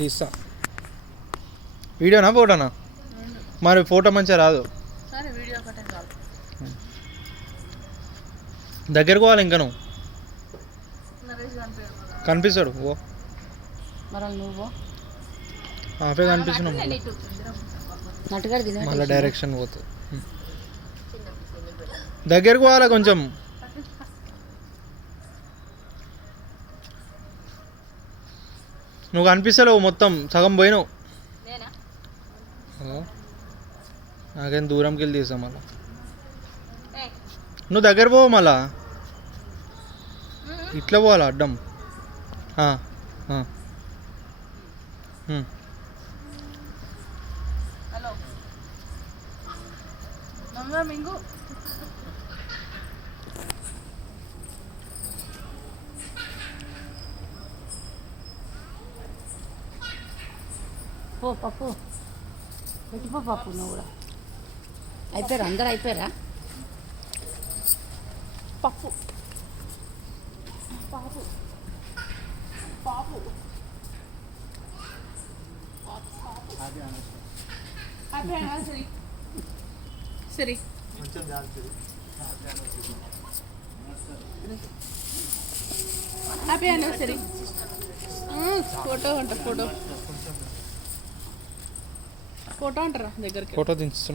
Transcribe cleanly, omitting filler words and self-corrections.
తీస్తా. వీడియోనా ఫోటోనా? మరి ఫోటో మంచిగా రాదు. దగ్గరకు పోవాలి ఇంకా. నువ్వు కనిపిస్తాడు. ఓ హాఫే కనిపిస్తున్నావు, మళ్ళీ డైరెక్షన్ పోతుంది. దగ్గరకు పోవాలి కొంచెం. నువ్వు కనిపిస్తలేవు, మొత్తం సగం పోయినావు. నాకేం దూరంకి వెళ్ళి తీసాం మళ్ళా. నువ్వు దగ్గర పోవు, మళ్ళా ఇట్లా పోవాలా అడ్డం. పో పప్పు పెట్టిపో పప్పు. నువ్వు కూడా అయిపోయారా? అందరూ అయిపోయారా? పప్పు పాపు పాపు సరి సరి హ్యాపీ యానివర్సరీ. ఫోటో అంట, ఫోటో ఫోటో అంటారా దగ్గరికి? ఫోటో దించుతున్నా.